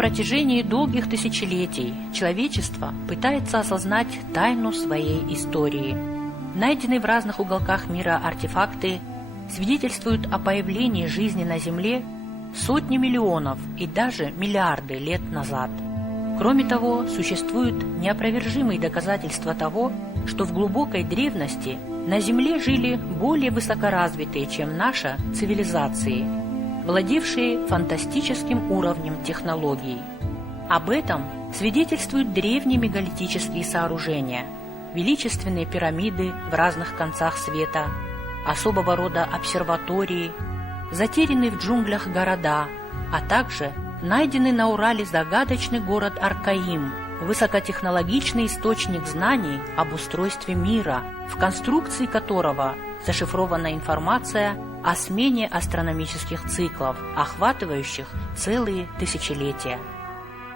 протяжении долгих тысячелетий человечество пытается осознать тайну своей истории. Найденные в разных уголках мира артефакты свидетельствуют о появлении жизни на Земле сотни миллионов и даже миллиарды лет назад. Кроме того, существуют неопровержимые доказательства того, что в глубокой древности на Земле жили более высокоразвитые, чем наша, цивилизации, владевшие фантастическим уровнем технологий. Об этом свидетельствуют древние мегалитические сооружения, величественные пирамиды в разных концах света, особого рода обсерватории, затерянные в джунглях города, а также найденный на Урале загадочный город Аркаим, высокотехнологичный источник знаний об устройстве мира, в конструкции которого зашифрована информация о смене астрономических циклов, охватывающих целые тысячелетия.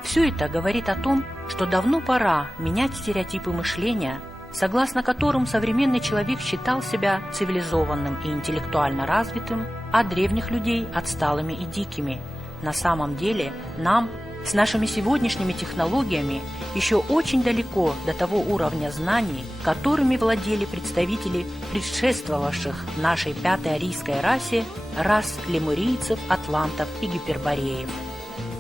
Все это говорит о том, что давно пора менять стереотипы мышления, согласно которым современный человек считал себя цивилизованным и интеллектуально развитым, а древних людей отсталыми и дикими. На самом деле нам, с нашими сегодняшними технологиями, еще очень далеко до того уровня знаний, которыми владели представители предшествовавших нашей пятой арийской расе рас лемурийцев, атлантов и гипербореев.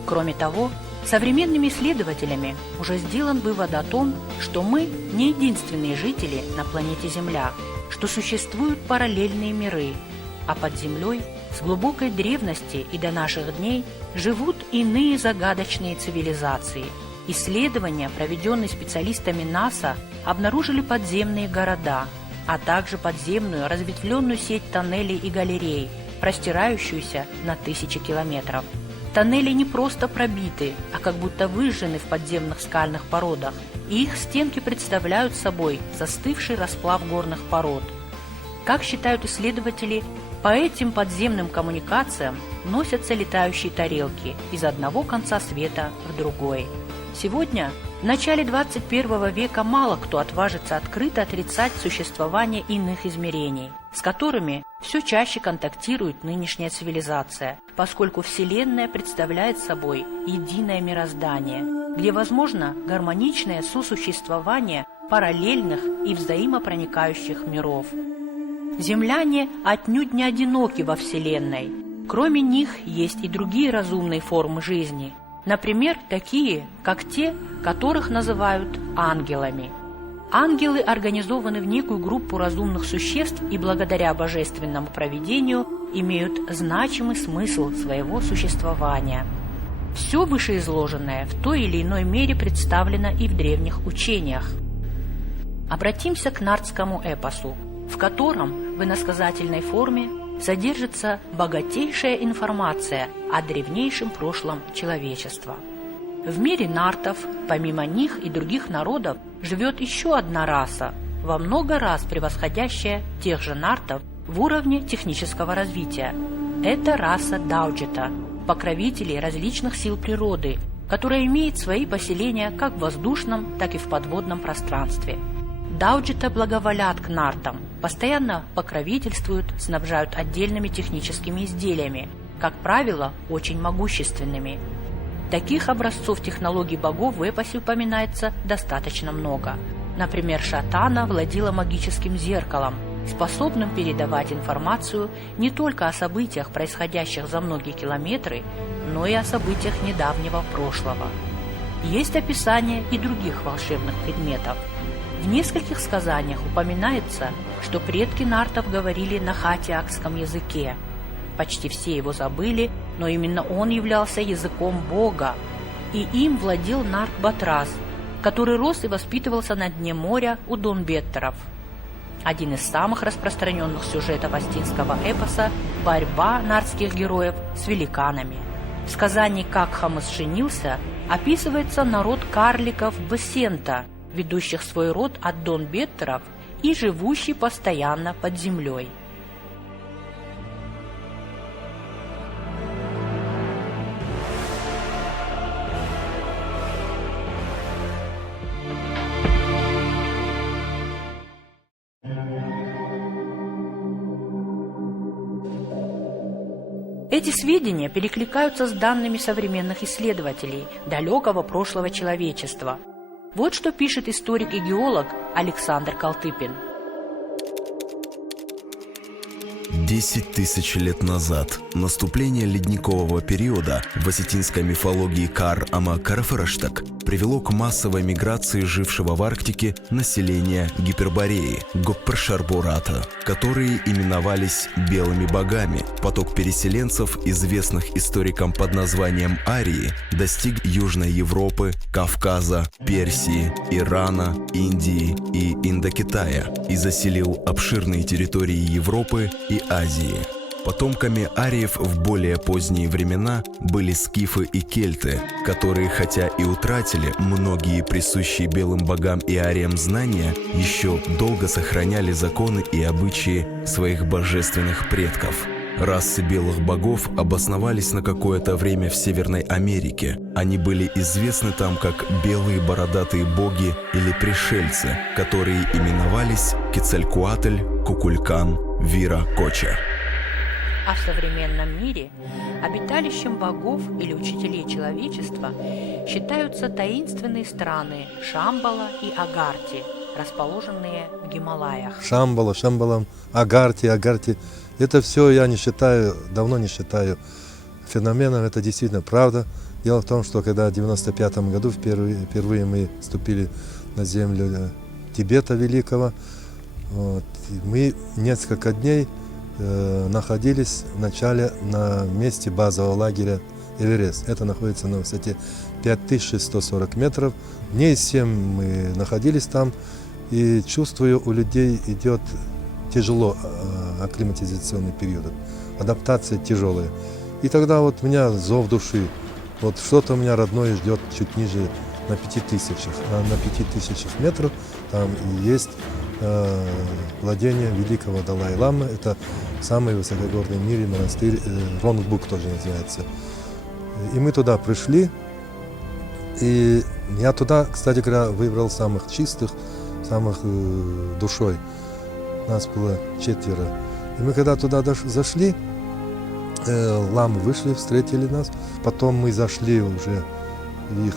Кроме того, современными исследователями уже сделан вывод о том, что мы не единственные жители на планете Земля, что существуют параллельные миры, а под землей с глубокой древности и до наших дней живут иные загадочные цивилизации. Исследования, проведенные специалистами НАСА, обнаружили подземные города, а также подземную разветвленную сеть тоннелей и галерей, простирающуюся на тысячи километров. Тоннели не просто пробиты, а как будто выжжены в подземных скальных породах, и их стенки представляют собой застывший расплав горных пород. Как считают исследователи, по этим подземным коммуникациям носятся летающие тарелки из одного конца света в другой. Сегодня, в начале 21 века, мало кто отважится открыто отрицать существование иных измерений, с которыми все чаще контактирует нынешняя цивилизация, поскольку Вселенная представляет собой единое мироздание, где возможно гармоничное сосуществование параллельных и взаимопроникающих миров. Земляне отнюдь не одиноки во Вселенной. Кроме них есть и другие разумные формы жизни, например, такие, как те, которых называют ангелами. Ангелы организованы в некую группу разумных существ и благодаря божественному провидению имеют значимый смысл своего существования. Все вышеизложенное в той или иной мере представлено и в древних учениях. Обратимся к нардскому эпосу, в котором в иносказательной форме содержится богатейшая информация о древнейшем прошлом человечества. В мире нартов, помимо них и других народов, живет еще одна раса, во много раз превосходящая тех же нартов в уровне технического развития. Это раса Дауджета, покровителей различных сил природы, которая имеет свои поселения как в воздушном, так и в подводном пространстве. Дауджета благоволят к нартам, постоянно покровительствуют, снабжают отдельными техническими изделиями, как правило, очень могущественными. Таких образцов технологий богов в эпосе упоминается достаточно много. Например, Шатана владела магическим зеркалом, способным передавать информацию не только о событиях, происходящих за многие километры, но и о событиях недавнего прошлого. Есть описание и других волшебных предметов. В нескольких сказаниях упоминается, что предки нартов говорили на хаттиакском языке. Почти все его забыли, но именно он являлся языком Бога, и им владел нарт Батрас, который рос и воспитывался на дне моря у донбеттеров. Один из самых распространенных сюжетов астинского эпоса – борьба нартских героев с великанами. В сказании «Как Хамыс женился» описывается народ карликов Бесента, ведущих свой род от донбеттеров и живущий постоянно под землей. Эти сведения перекликаются с данными современных исследователей далекого прошлого человечества. Вот что пишет историк и геолог Александр Калтыпин. 10 тысяч лет назад наступление ледникового периода в осетинской мифологии Кар-Ама-Карфераштак привело к массовой миграции жившего в Арктике населения Гипербореи, Гоппершарбурата, которые именовались белыми богами. Поток переселенцев, известных историкам под названием арии, достиг Южной Европы, Кавказа, Персии, Ирана, Индии и Индокитая и заселил обширные территории Европы и Азии. Потомками ариев в более поздние времена были скифы и кельты, которые, хотя и утратили многие присущие белым богам и ариям знания, еще долго сохраняли законы и обычаи своих божественных предков. Расы белых богов обосновались на какое-то время в Северной Америке. Они были известны там как белые бородатые боги или пришельцы, которые именовались Кецалькуатль, Кукулькан, Вира-Коча. А в современном мире обиталищем богов или учителей человечества считаются таинственные страны Шамбала и Агарти, расположенные в Гималаях. Шамбала, Агарти. Это все я не считаю, давно не считаю феноменом, это действительно правда. Дело в том, что когда в 1995 году впервые мы вступили на землю Тибета Великого, мы несколько дней находились вначале на месте базового лагеря Эверест. Это находится на высоте 5140 метров. Дней 7 мы находились там, и чувствую, у людей идет тяжело акклиматизационный период, адаптация тяжелая. И тогда вот у меня зов души, вот что-то у меня родное ждет чуть ниже на 5000. А на 5000 метров там есть владение великого Далай-ламы. Это самый высокогорный в мире монастырь, Ронгбук тоже называется. И мы туда пришли, и я туда, кстати говоря, выбрал самых чистых, самых душой. Нас было 4. И мы когда туда зашли, ламы вышли, встретили нас. Потом мы зашли уже в их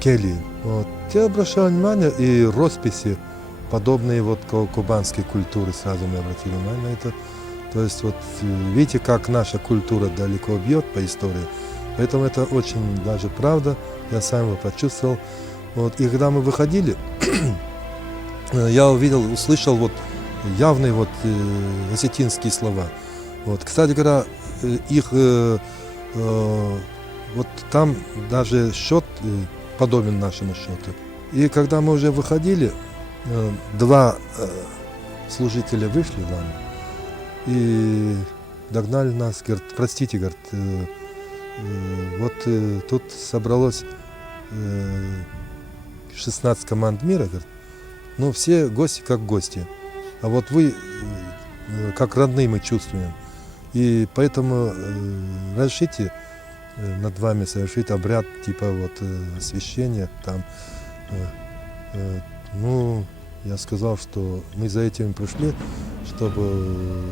кельи. Вот. Я обращал внимание, и росписи, подобные вот кубанской культуры, сразу мы обратили внимание на это. То есть вот видите, как наша культура далеко бьет по истории. Поэтому это очень даже правда. Я сам его почувствовал. Вот. И когда мы выходили, я увидел, услышал вот явные вот осетинские слова. Вот. Кстати говоря, их вот там даже счет подобен нашему счету. И когда мы уже выходили, 2 служителя вышли нам и догнали нас, говорят, простите, говорят, вот тут собралось 16 команд мира, говорят, ну все гости как гости, а вот вы как родные мы чувствуем, и поэтому разрешите над вами совершить обряд типа вот освящения там. Ну, я сказал, что мы за этим пришли, чтобы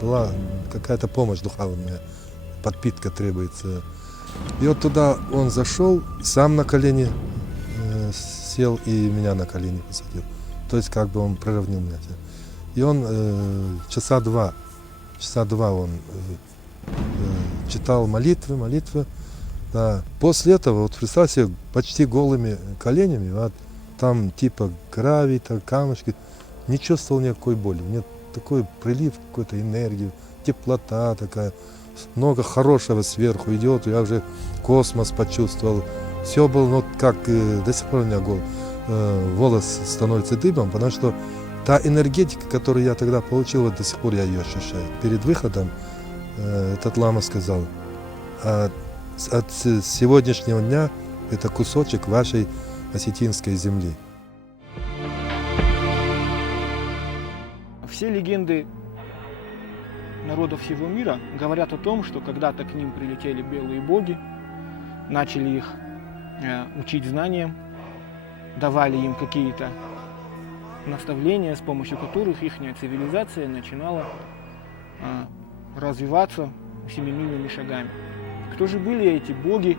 была какая-то помощь духовная, подпитка требуется. И вот туда он зашел, сам на колени сел и меня на колени посадил. То есть как бы он приравнил меня. И он часа два он читал молитвы. Да. После этого, вот представьте, почти голыми коленями, вот, там типа гравий, там камушки, не чувствовал никакой боли. Мне такой прилив какой-то энергии, теплота такая, много хорошего сверху идет, я уже космос почувствовал. Все было, ну, как до сих пор у меня волос становится дыбом, потому что та энергетика, которую я тогда получил, вот до сих пор я ее ощущаю. Перед выходом этот лама сказал, от сегодняшнего дня это кусочек вашей осетинской земли. Все легенды народов всего мира говорят о том, что когда-то к ним прилетели белые боги, начали их учить знаниям, давали им какие-то наставления, с помощью которых их цивилизация начинала развиваться, семимильными шагами. Кто же были эти боги,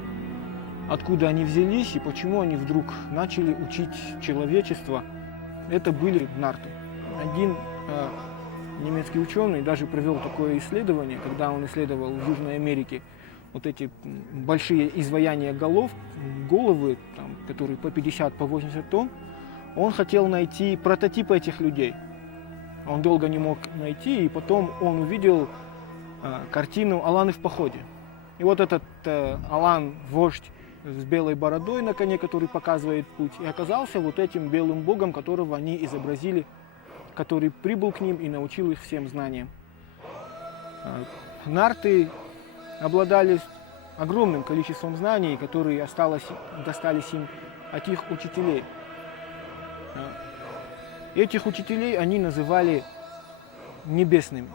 откуда они взялись и почему они вдруг начали учить человечество? Это были нарты. Один немецкий ученый даже провел такое исследование, когда он исследовал в Южной Америке вот эти большие изваяния головы, там, которые по 50, по 80 тонн. Он хотел найти прототипы этих людей. Он долго не мог найти, и потом он увидел картину «Аланы в походе». И вот этот Алан, вождь с белой бородой на коне, который показывает путь, и оказался вот этим белым богом, которого они изобразили, который прибыл к ним и научил их всем знаниям. Нарты обладали огромным количеством знаний, которые достались им от их учителей. Этих учителей они называли небесными.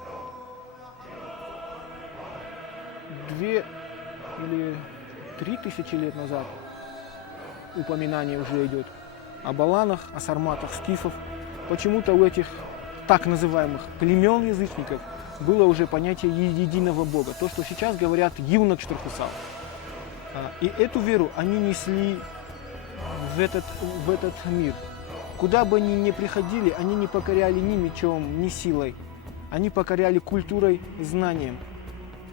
2 или 3 тысячи лет назад упоминание уже идет об аланах, о сарматах, скифов. Почему-то у этих так называемых племен язычников было уже понятие единого бога. То, что сейчас говорят «юнок Штурхусал». И эту веру они несли в этот мир. Куда бы они ни приходили, они не покоряли ни мечом, ни силой. Они покоряли культурой, знанием.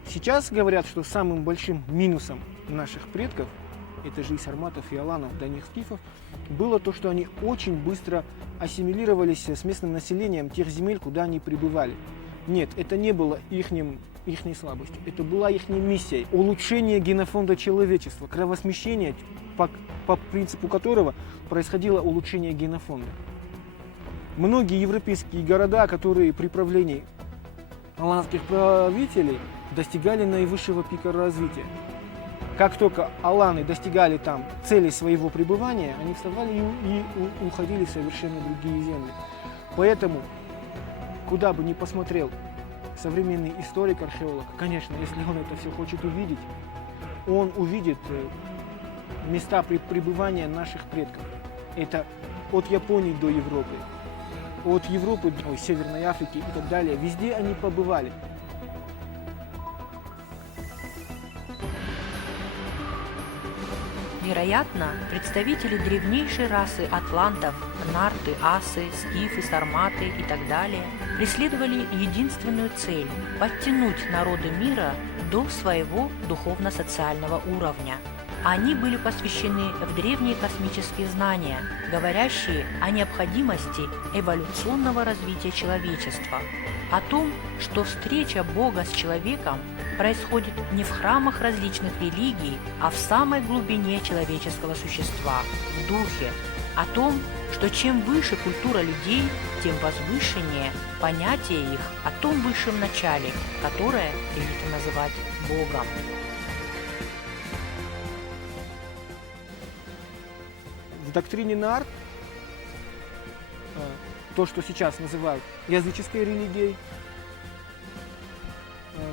Сейчас говорят, что самым большим минусом наших предков, это же и сарматов, и аланов, до них скифов, было то, что они очень быстро ассимилировались с местным населением тех земель, куда они прибывали. Нет, это не было ихней слабостью, это была их миссией. Улучшение генофонда человечества, кровосмещение, по принципу которого происходило улучшение генофонда. Многие европейские города, которые при правлении аланских правителей достигали наивысшего пика развития. Как только аланы достигали там цели своего пребывания, они вставали и уходили в совершенно другие земли. Поэтому, куда бы ни посмотрел современный историк, археолог, конечно, если он это все хочет увидеть, он увидит места пребывания наших предков. Это от Японии до Европы, от Европы до Северной Африки и так далее. Везде они побывали. Вероятно, представители древнейшей расы атлантов, нарты, асы, скифы, сарматы и так далее преследовали единственную цель – подтянуть народы мира до своего духовно-социального уровня. Они были посвящены в древние космические знания, говорящие о необходимости эволюционного развития человечества, о том, что встреча Бога с человеком происходит не в храмах различных религий, а в самой глубине человеческого существа, в духе, о том, что чем выше культура людей, тем возвышеннее понятие их о том высшем начале, которое принято называть Богом. В доктрине Наарт то, что сейчас называют языческой религией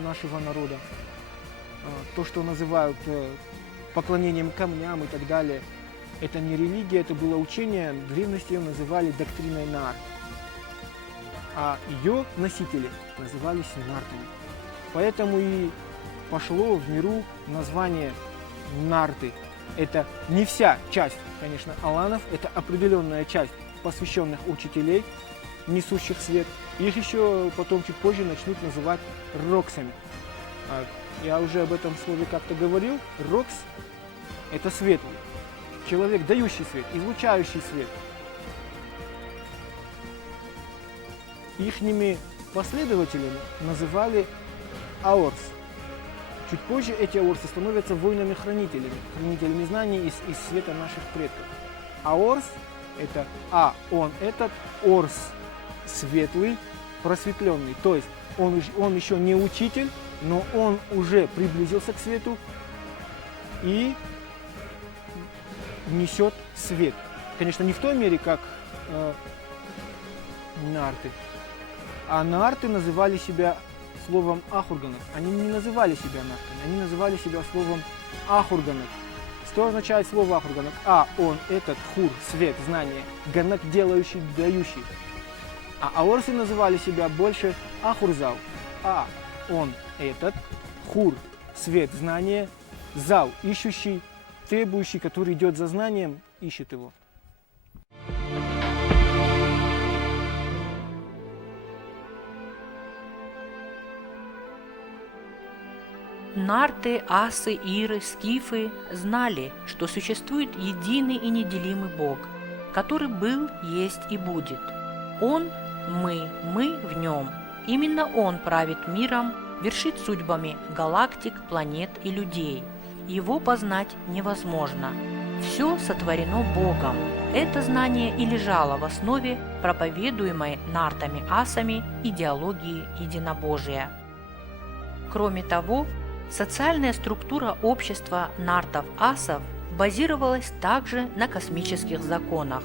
нашего народа, то, что называют поклонением камням и так далее, это не религия, это было учение, в древности ее называли доктриной Наарт, а ее носители назывались нартами. Поэтому и пошло в миру название нарты. Это не вся часть, конечно, аланов, это определенная часть посвященных учителей, несущих свет. Их еще потом чуть позже начнут называть роксами. Я уже об этом слове как-то говорил. Рокс – это светлый. Человек, дающий свет, излучающий свет. Ихними последователями называли аорс. Чуть позже эти аорсы становятся воинами-хранителями, хранителями знаний из света наших предков. Аорс – это он этот, орс – светлый, просветленный. То есть он еще не учитель, но он уже приблизился к свету и несет свет. Конечно, не в той мере, как нарты. А нарты называли себя словом ахурганов. Они не называли себя нартами, они называли себя словом ахурганов. Что означает слово ахурганов? Он этот, хур, свет, знание, ганак делающий, дающий. А аорсы называли себя больше ахурзал. Он этот, хур – свет, знание, зал – ищущий, требующий, который идет за знанием, ищет его. Нарты, асы, иры, скифы знали, что существует единый и неделимый Бог, который был, есть и будет. Он – мы в нем. Именно Он правит миром, вершит судьбами галактик, планет и людей. Его познать невозможно. Все сотворено Богом. Это знание и лежало в основе проповедуемой нартами-асами идеологии единобожия. Кроме того, социальная структура общества нартов-асов базировалась также на космических законах.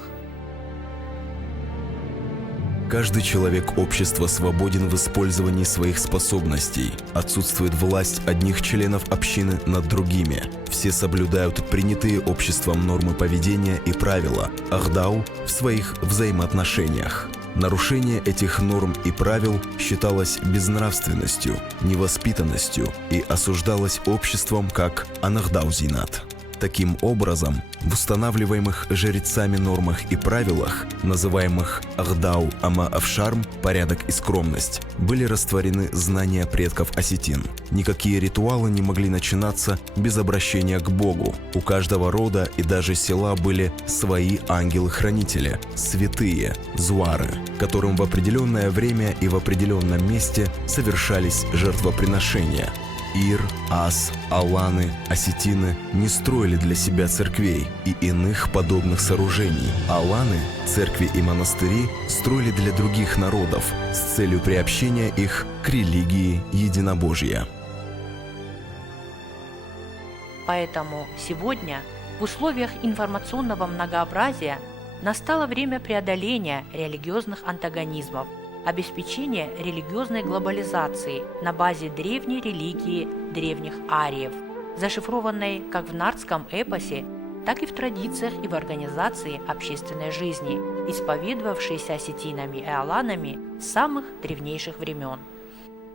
Каждый человек общества свободен в использовании своих способностей. Отсутствует власть одних членов общины над другими. Все соблюдают принятые обществом нормы поведения и правила Ахдау в своих взаимоотношениях. Нарушение этих норм и правил считалось безнравственностью, невоспитанностью и осуждалось обществом как анахдау-зинат. Таким образом, в устанавливаемых жрецами нормах и правилах, называемых Ахдау Ама Авшарм, порядок и скромность, были растворены знания предков осетин. Никакие ритуалы не могли начинаться без обращения к Богу. У каждого рода и даже села были свои ангелы-хранители, святые, зуары, которым в определенное время и в определенном месте совершались жертвоприношения. Ир, ас, аланы, осетины не строили для себя церквей и иных подобных сооружений. Аланы, церкви и монастыри строили для других народов с целью приобщения их к религии единобожия. Поэтому сегодня, в условиях информационного многообразия, настало время преодоления религиозных антагонизмов, обеспечения религиозной глобализации на базе древней религии древних ариев, зашифрованной как в нартском эпосе, так и в традициях и в организации общественной жизни, исповедовавшейся осетинами и аланами с самых древнейших времен.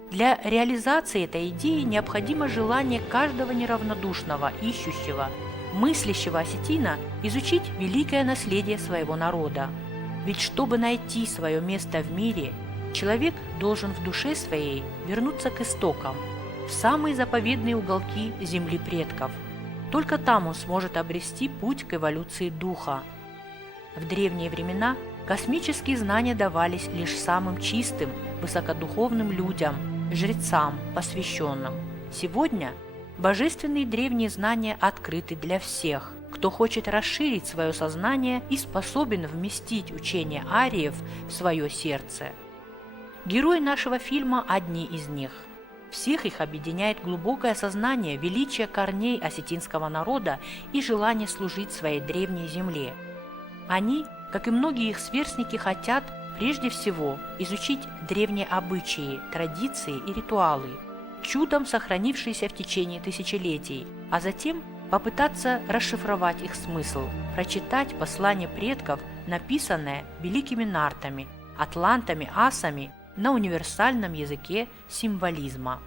Для реализации этой идеи необходимо желание каждого неравнодушного, ищущего, мыслящего осетина изучить великое наследие своего народа. Ведь чтобы найти свое место в мире, человек должен в душе своей вернуться к истокам, в самые заповедные уголки земли предков. Только там он сможет обрести путь к эволюции духа. В древние времена космические знания давались лишь самым чистым, высокодуховным людям, жрецам, посвященным. Сегодня божественные древние знания открыты для всех, кто хочет расширить свое сознание и способен вместить учение ариев в свое сердце. Герои нашего фильма – одни из них. Всех их объединяет глубокое сознание величия корней осетинского народа и желание служить своей древней земле. Они, как и многие их сверстники, хотят прежде всего изучить древние обычаи, традиции и ритуалы, чудом сохранившиеся в течение тысячелетий, а затем попытаться расшифровать их смысл, прочитать послание предков, написанное великими нартами, атлантами, асами на универсальном языке символизма.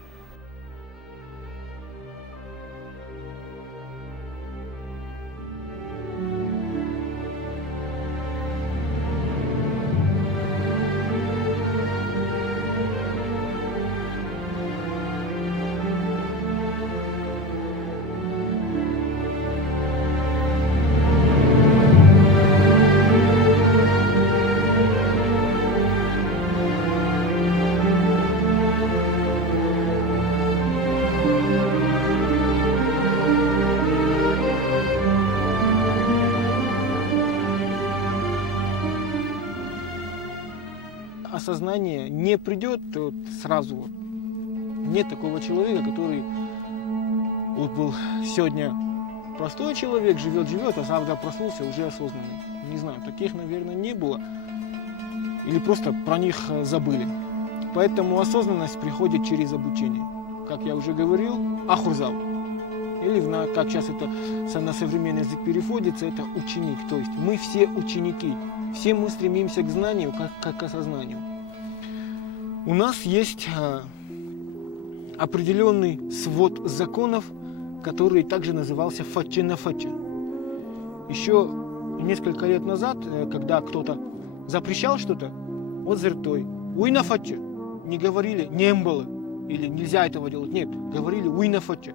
Осознание не придет вот сразу. Вот. Нет такого человека, который вот был сегодня простой человек, живет, а завтра проснулся уже осознанный. Не знаю, таких, наверное, не было. Или просто про них забыли. Поэтому осознанность приходит через обучение. Как я уже говорил, ахурзал. Или, как сейчас это на современный язык переводится, это ученик. То есть мы все ученики. Все мы стремимся к знанию, как к осознанию. У нас есть определенный свод законов, который также назывался фаче-на-фаче. Еще несколько лет назад, когда кто-то запрещал что-то, вот зертой, уй-на-фаче, не говорили «нембалы» или «нельзя этого делать», нет, говорили уй-на-фаче.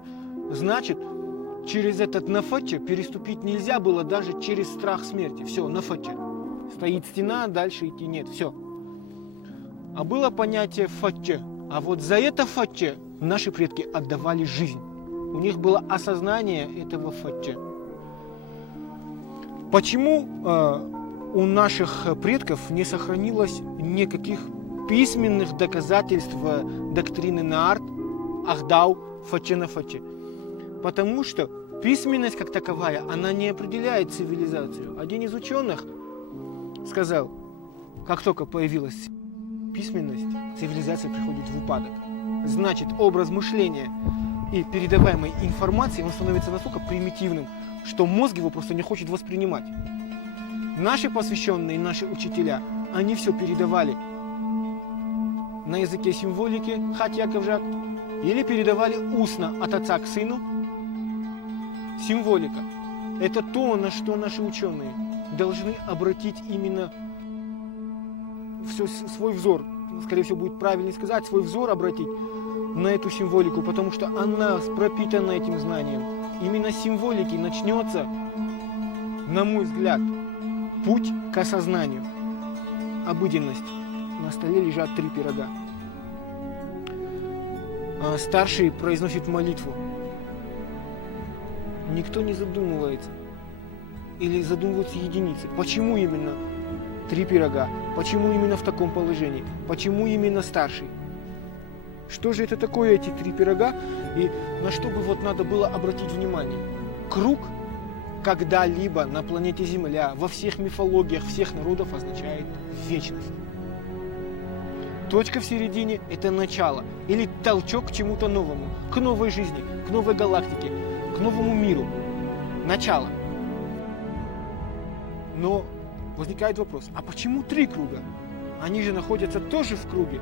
Значит, через этот нафаче переступить нельзя было даже через страх смерти. Все, нафаче. Стоит стена, дальше идти нет, все. А было понятие фаче. А вот за это фаче наши предки отдавали жизнь. У них было осознание этого фаче. Почему у наших предков не сохранилось никаких письменных доказательств доктрины Наарт, Ахдау, фаче на фаче? Потому что письменность как таковая, она не определяет цивилизацию. Один из ученых сказал, как только появилась письменность, цивилизация приходит в упадок. Значит, образ мышления и передаваемой информации, он становится настолько примитивным, что мозг его просто не хочет воспринимать. Наши посвященные, наши учителя, они все передавали на языке символики, хат Яковжак, или передавали устно от отца к сыну. Символика – это то, на что наши ученые должны обратить именно свой взор, скорее всего, будет правильнее сказать, свой взор обратить на эту символику, потому что она пропитана этим знанием. Именно с символики начнется, на мой взгляд, путь к осознанию. Обыденность. На столе лежат 3 пирога. Старший произносит молитву. Никто не задумывается. Или задумываются единицы. Почему именно 3 пирога? Почему именно в таком положении? Почему именно старший? Что же это такое, эти 3 пирога? И на что бы вот надо было обратить внимание? Круг когда-либо на планете Земля, во всех мифологиях всех народов означает вечность. Точка в середине – это начало или толчок к чему-то новому, к новой жизни, к новой галактике, к новому миру. Начало. Но возникает вопрос, а почему 3 круга? Они же находятся тоже в круге.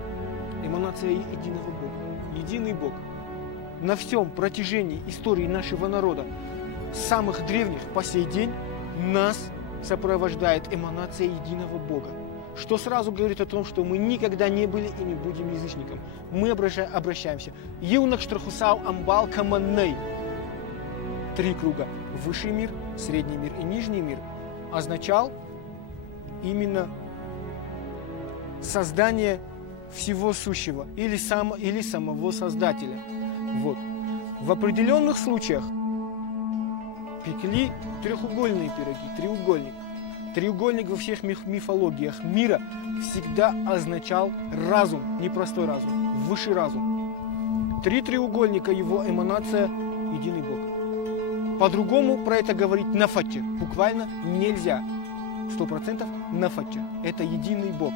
Эманация единого Бога. Единый Бог. На всем протяжении истории нашего народа, с самых древних по сей день, нас сопровождает эманация единого Бога. Что сразу говорит о том, что мы никогда не были и не будем язычником. Мы обращаемся. Еунах Штрахусау Амбал Каманней. 3 круга. Высший мир, средний мир и нижний мир означал именно создание всего сущего или самого Создателя. Вот. В определенных случаях пекли треугольные пироги, треугольник. Треугольник во всех мифологиях мира всегда означал разум, не простой разум, высший разум. 3 треугольника, его эманация – единый Бог. По-другому про это говорить нафаче буквально нельзя. 100% нафаче – это единый Бог.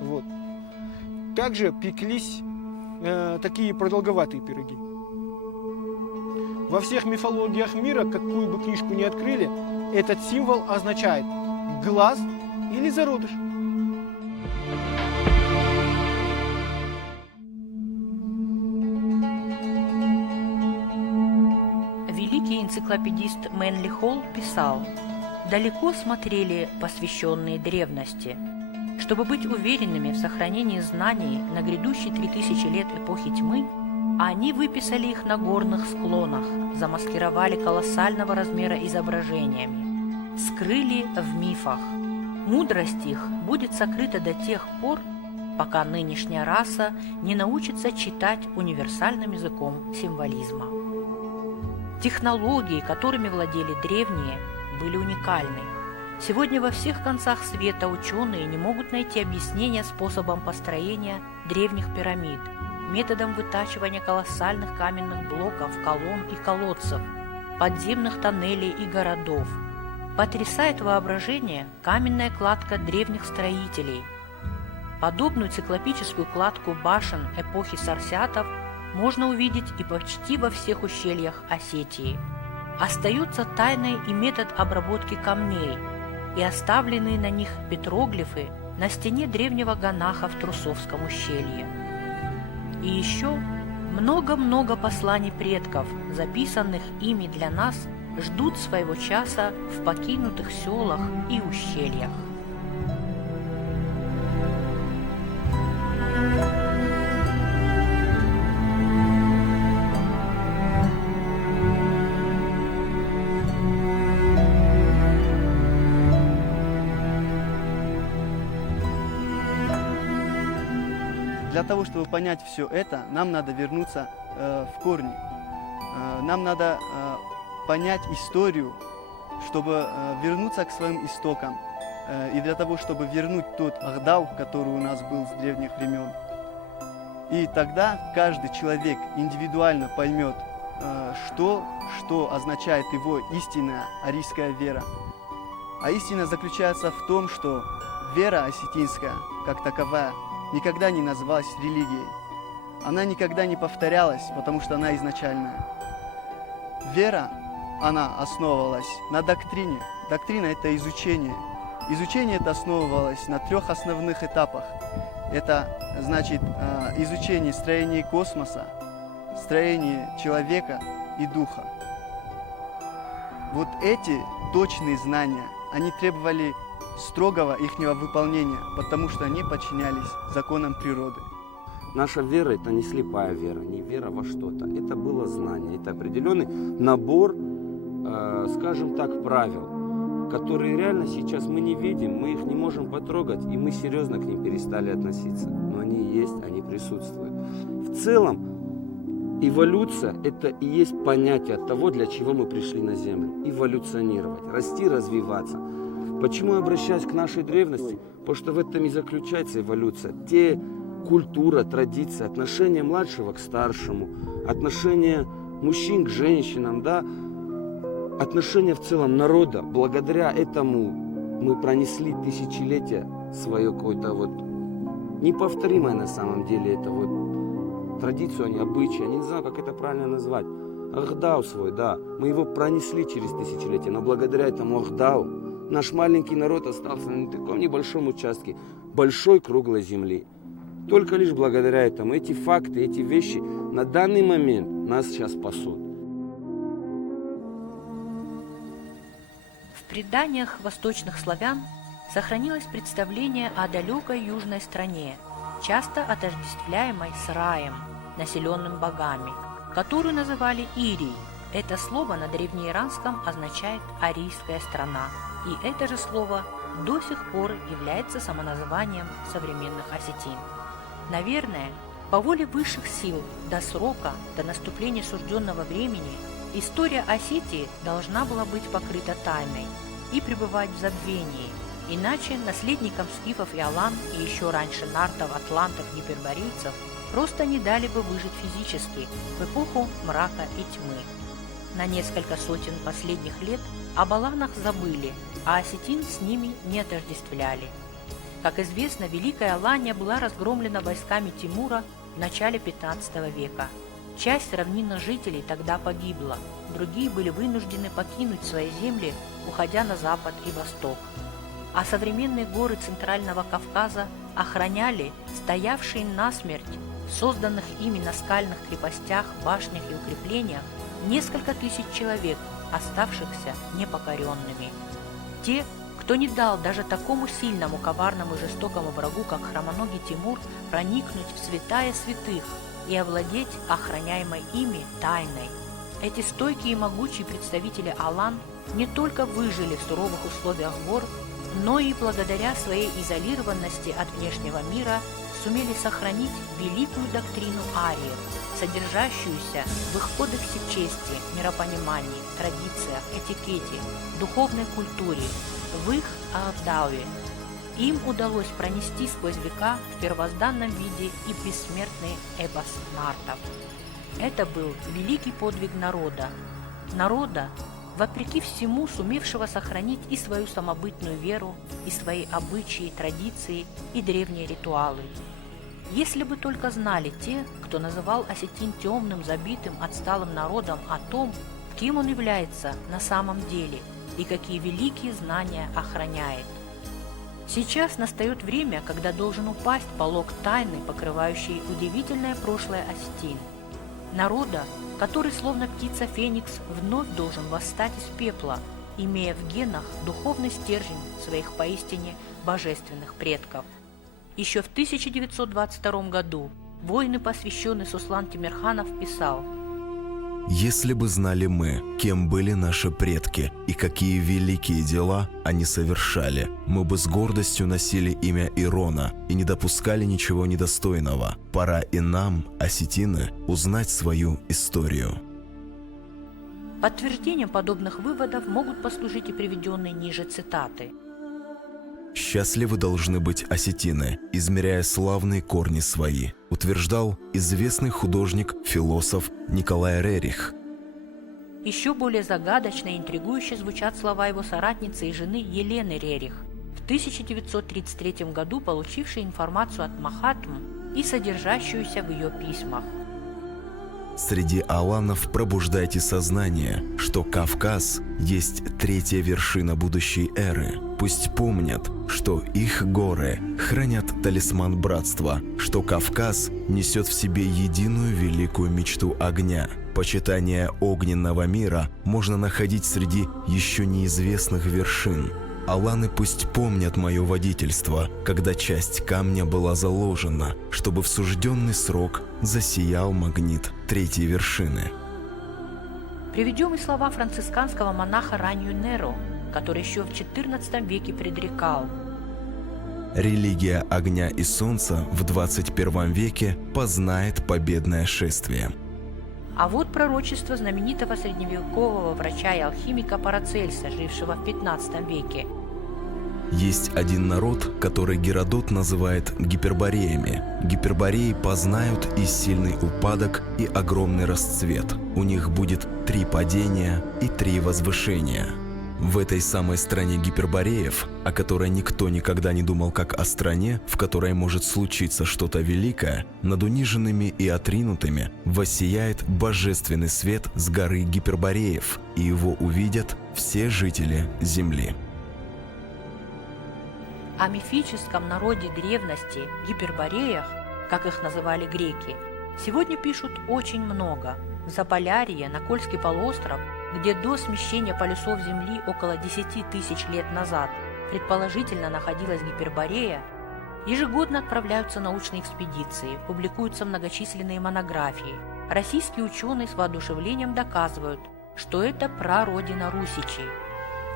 Вот. Также пеклись такие продолговатые пироги. Во всех мифологиях мира, какую бы книжку ни открыли, этот символ означает глаз или зародыш. Великий энциклопедист Мэнли Холл писал: «Далеко смотрели посвященные древности. Чтобы быть уверенными в сохранении знаний на грядущие 3000 лет эпохи тьмы, они выписали их на горных склонах, замаскировали колоссального размера изображениями, скрыли в мифах. Мудрость их будет сокрыта до тех пор, пока нынешняя раса не научится читать универсальным языком символизма». Технологии, которыми владели древние, были уникальны. Сегодня во всех концах света ученые не могут найти объяснение способам построения древних пирамид, методом вытачивания колоссальных каменных блоков, колонн и колодцев, подземных тоннелей и городов. Потрясает воображение каменная кладка древних строителей. Подобную циклопическую кладку башен эпохи сарсиатов можно увидеть и почти во всех ущельях Осетии. Остается тайной и метод обработки камней, и оставленные на них петроглифы на стене древнего Ганаха в Трусовском ущелье. И еще Много-много посланий предков, записанных ими для нас, ждут своего часа в покинутых селах и ущельях. Для того, чтобы понять все это, нам надо вернуться в корни. Нам надо понять историю, чтобы вернуться к своим истокам. И для того, чтобы вернуть тот Ахдау, который у нас был с древних времен. И тогда каждый человек индивидуально поймет, что означает его истинная арийская вера. А истина заключается в том, что вера осетинская, как таковая, никогда не называлась религией. Она никогда не повторялась, потому что она изначальная. Вера, она основывалась на доктрине. Доктрина – это изучение. Изучение это основывалось на 3 основных этапах. Это значит изучение строения космоса, строение человека и духа. Вот эти точные знания, они требовали строгого ихнего выполнения, потому что они подчинялись законам природы. Наша вера – это не слепая вера, не вера во что-то. Это было знание, это определенный набор, скажем так, правил, которые реально сейчас мы не видим, мы их не можем потрогать, и мы серьезно к ним перестали относиться. Но они есть, они присутствуют. В целом, эволюция – это и есть понятие того, для чего мы пришли на Землю. Эволюционировать, расти, развиваться. Почему я обращаюсь к нашей древности? Потому что в этом и заключается эволюция. Те культура, традиции, отношение младшего к старшему, отношение мужчин к женщинам, да, отношение в целом народа. Благодаря этому мы пронесли тысячелетия свое какое-то вот неповторимое на самом деле это вот традицию, они обычаи, я не знаю, как это правильно назвать. Ахдау свой, да, мы его пронесли через тысячелетия, но благодаря этому Ахдау наш маленький народ остался на таком небольшом участке большой круглой земли. Только лишь благодаря этому эти факты, эти вещи на данный момент нас сейчас спасут. В преданиях восточных славян сохранилось представление о далекой южной стране, часто отождествляемой с раем, населенным богами, которую называли Ирий. Это слово на древнеиранском означает «арийская страна», и это же слово до сих пор является самоназванием современных осетин. Наверное, по воле высших сил до срока, до наступления сужденного времени, история Осетии должна была быть покрыта тайной и пребывать в забвении, иначе наследникам скифов и алан, и еще раньше нартов, атлантов, гиперборейцев просто не дали бы выжить физически в эпоху мрака и тьмы. На несколько сотен последних лет об аланах забыли, а осетин с ними не отождествляли. Как известно, Великая Алания была разгромлена войсками Тимура в начале 15 века. Часть равнинных жителей тогда погибла, другие были вынуждены покинуть свои земли, уходя на запад и восток. А современные горы Центрального Кавказа охраняли стоявшие насмерть в созданных ими на скальных крепостях, башнях и укреплениях несколько тысяч человек, оставшихся непокоренными. Те, кто не дал даже такому сильному, коварному и жестокому врагу, как хромоногий Тимур, проникнуть в святая святых и овладеть охраняемой ими тайной. Эти стойкие и могучие представители алан не только выжили в суровых условиях гор, но и благодаря своей изолированности от внешнего мира сумели сохранить великую доктрину ариев, содержащуюся в их кодексе чести, миропонимании, традициях, этикете, духовной культуре, в их Ахдауе. Им удалось пронести сквозь века в первозданном виде и бессмертный эпос нартов. Это был великий подвиг народа, вопреки всему сумевшего сохранить и свою самобытную веру, и свои обычаи, традиции и древние ритуалы. Если бы только знали те, кто называл осетин темным, забитым, отсталым народом, о том, кем он является на самом деле и какие великие знания охраняет. Сейчас настает время, когда должен упасть полог тайны, покрывающий удивительное прошлое осетин. Народа, который, словно птица Феникс, вновь должен восстать из пепла, имея в генах духовный стержень своих поистине божественных предков. Еще в 1922 году воин и посвященный Суслан Тимирханов писал: «Если бы знали мы, кем были наши предки и какие великие дела они совершали, мы бы с гордостью носили имя Ирона и не допускали ничего недостойного. Пора и нам, осетины, узнать свою историю». Подтверждением подобных выводов могут послужить и приведенные ниже цитаты. «Счастливы должны быть осетины, измеряя славные корни свои», утверждал известный художник, философ Николай Рерих. Еще более загадочно и интригующе звучат слова его соратницы и жены Елены Рерих, в 1933 году получившей информацию от Махатм и содержащуюся в ее письмах. Среди аланов пробуждайте сознание, что Кавказ есть третья вершина будущей эры. Пусть помнят, что их горы хранят талисман братства, что Кавказ несет в себе единую великую мечту огня. Почитание огненного мира можно находить среди еще неизвестных вершин. Аланы пусть помнят мое водительство, когда часть камня была заложена, чтобы в сужденный срок засиял магнит третьей вершины. Приведем и слова францисканского монаха Ранью Неро, который еще в XIV веке предрекал: «Религия огня и солнца в 21 веке познает победное шествие». А вот пророчество знаменитого средневекового врача и алхимика Парацельса, жившего в XV веке. Есть один народ, который Геродот называет гипербореями. Гипербореи познают и сильный упадок, и огромный расцвет. У них будет 3 падения и 3 возвышения. В этой самой стране гипербореев, о которой никто никогда не думал как о стране, в которой может случиться что-то великое, над униженными и отринутыми воссияет божественный свет с горы Гипербореев, и его увидят все жители земли. О мифическом народе древности гипербореях, как их называли греки, сегодня пишут очень много. В Заполярье, на Кольский полуостров, где до смещения полюсов Земли около 10 тысяч лет назад предположительно находилась Гиперборея, ежегодно отправляются научные экспедиции, публикуются многочисленные монографии. Российские ученые с воодушевлением доказывают, что это прародина русичей.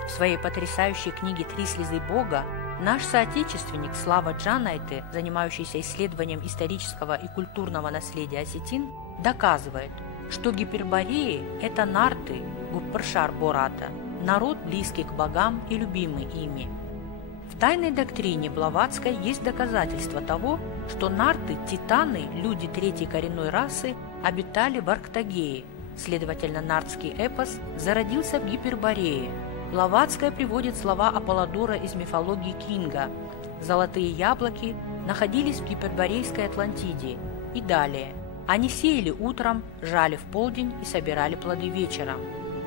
В своей потрясающей книге «Три слезы Бога» наш соотечественник Слава Джанайте, занимающийся исследованием исторического и культурного наследия осетин, доказывает, что гипербореи – это нарты Гуппаршар-Бората, народ, близкий к богам и любимый ими. В тайной доктрине Блаватской есть доказательства того, что нарты, титаны, люди третьей коренной расы, обитали в Арктагее, следовательно, нартский эпос зародился в Гиперборее. Блаватская приводит слова Аполлодора из мифологии Кинга: «Золотые яблоки находились в Гиперборейской Атлантиде». И далее: «Они сеяли утром, жали в полдень и собирали плоды вечером».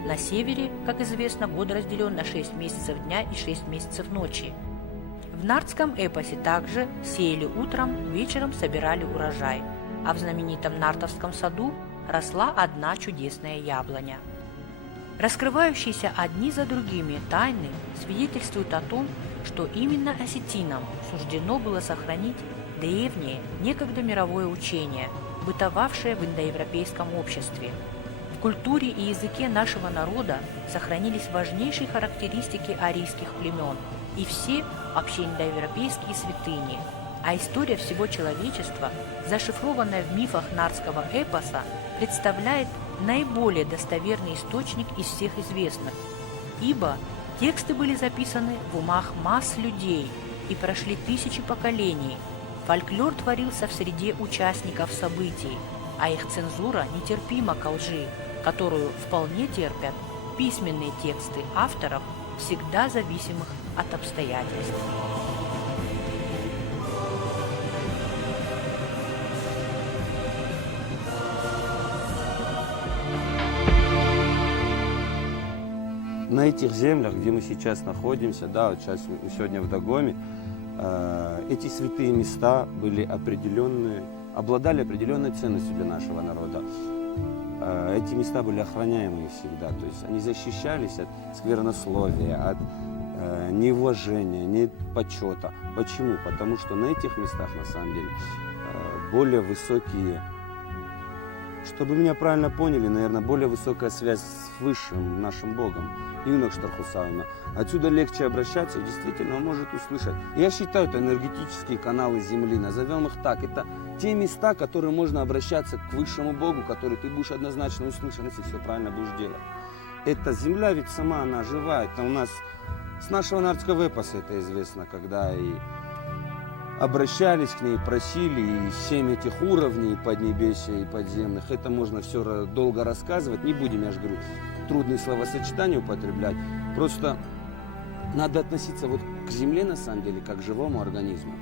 На севере, как известно, год разделен на 6 месяцев дня и 6 месяцев ночи. В нартском эпосе также сеяли утром, вечером собирали урожай, а в знаменитом Нартовском саду росла одна чудесная яблоня. Раскрывающиеся одни за другими тайны свидетельствуют о том, что именно осетинам суждено было сохранить древнее, некогда мировое учение, бытовавшее в индоевропейском обществе. В культуре и языке нашего народа сохранились важнейшие характеристики арийских племен и все общеиндоевропейские святыни, а история всего человечества, зашифрованная в мифах нартского эпоса, представляет наиболее достоверный источник из всех известных, ибо тексты были записаны в умах масс людей и прошли тысячи поколений. Фольклор творился в среде участников событий, а их цензура нетерпима ко лжи, которую вполне терпят письменные тексты авторов, всегда зависимых от обстоятельств. На этих землях, где мы сейчас находимся, да, вот сейчас мы сегодня в Дагоме, эти святые места были обладали определенной ценностью для нашего народа. эти места были охраняемые всегда. То есть они защищались от сквернословия, от неуважения, непочета. Почему? Потому что на этих местах, на самом деле, более высокие, чтобы меня правильно поняли, наверное, более высокая связь с высшим нашим Богом, Юнок Штархусауна. Отсюда легче обращаться, и действительно он может услышать. Я считаю, это энергетические каналы Земли, назовем их так. Это те места, которые можно обращаться к высшему Богу, который ты будешь однозначно услышан, если все правильно будешь делать. Эта Земля ведь сама, она живая. Это у нас с нашего нардского эпоса это известно, когда и обращались к ней, просили, и 7 этих уровней поднебесья и подземных. Это можно все долго рассказывать, не будем, я же говорю, трудные словосочетания употреблять. Просто надо относиться вот к Земле, на самом деле, как к живому организму.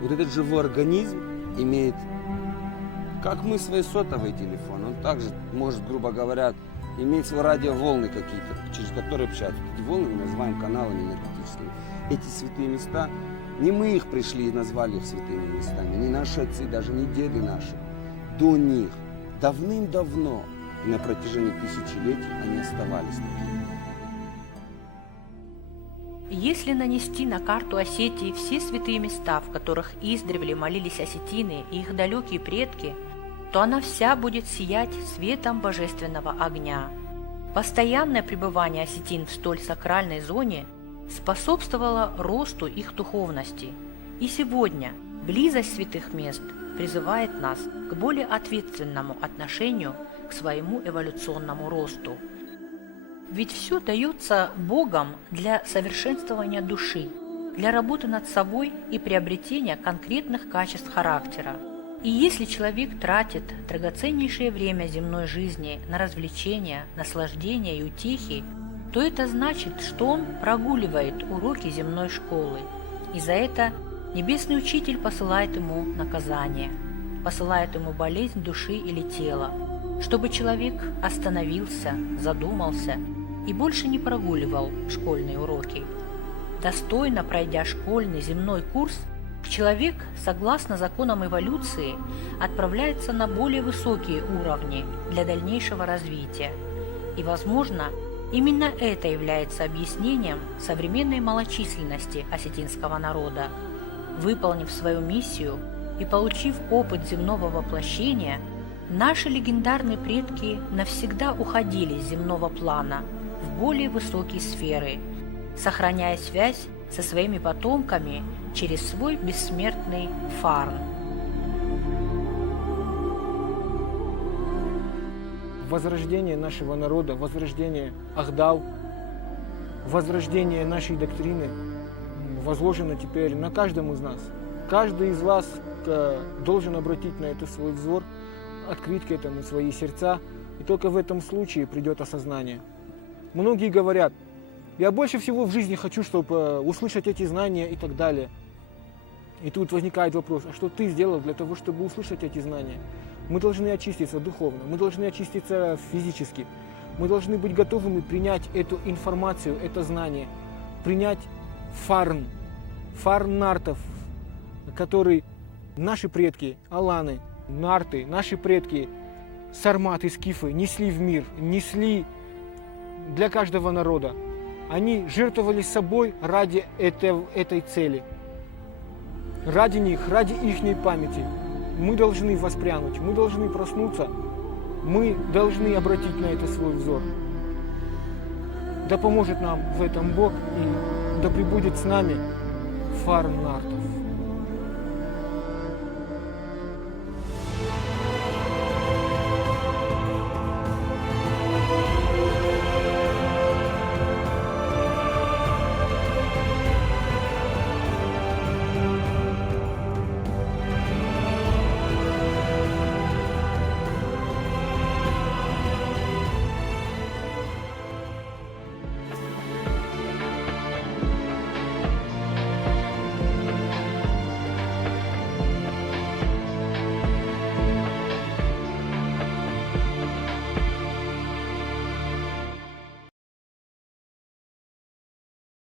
Вот этот живой организм имеет, как мы свои сотовые телефоны, он также может, грубо говоря, иметь свои радиоволны какие-то, через которые общаются. Эти волны мы называем каналами энергетическими. Эти святые места, не мы их пришли и назвали их святыми местами, не наши отцы, даже не деды наши. До них давным-давно и на протяжении тысячелетий они оставались такими. Если нанести на карту Осетии все святые места, в которых издревле молились осетины и их далекие предки, то она вся будет сиять светом божественного огня. Постоянное пребывание осетин в столь сакральной зоне способствовало росту их духовности. И сегодня близость святых мест призывает нас к более ответственному отношению к своему эволюционному росту. Ведь все дается Богом для совершенствования души, для работы над собой и приобретения конкретных качеств характера. И если человек тратит драгоценнейшее время земной жизни на развлечения, наслаждения и утехи, то это значит, что он прогуливает уроки земной школы. И за это Небесный Учитель посылает ему наказание, посылает ему болезнь души или тела, чтобы человек остановился, задумался и больше не прогуливал школьные уроки. Достойно пройдя школьный земной курс, человек, согласно законам эволюции, отправляется на более высокие уровни для дальнейшего развития. И, возможно, именно это является объяснением современной малочисленности осетинского народа. Выполнив свою миссию и получив опыт земного воплощения, наши легендарные предки навсегда уходили с земного плана в более высокие сферы, сохраняя связь со своими потомками через свой бессмертный фарн. Возрождение нашего народа, возрождение Ахдау, возрождение нашей доктрины возложено теперь на каждом из нас. Каждый из вас должен обратить на это свой взор, открыть к этому свои сердца, и только в этом случае придет осознание. Многие говорят: я больше всего в жизни хочу, чтобы услышать эти знания и так далее. И тут возникает вопрос: а что ты сделал для того, чтобы услышать эти знания? Мы должны очиститься духовно, мы должны очиститься физически, мы должны быть готовыми принять эту информацию, это знание, принять фарн нартов, который наши предки, аланы, нарты, наши предки, сарматы, скифы несли в мир, несли для каждого народа. Они жертвовали собой ради этой цели. Ради них, ради ихней памяти. Мы должны воспрянуть, мы должны проснуться, мы должны обратить на это свой взор. Да поможет нам в этом Бог, и да пребудет с нами Фарн Нарт.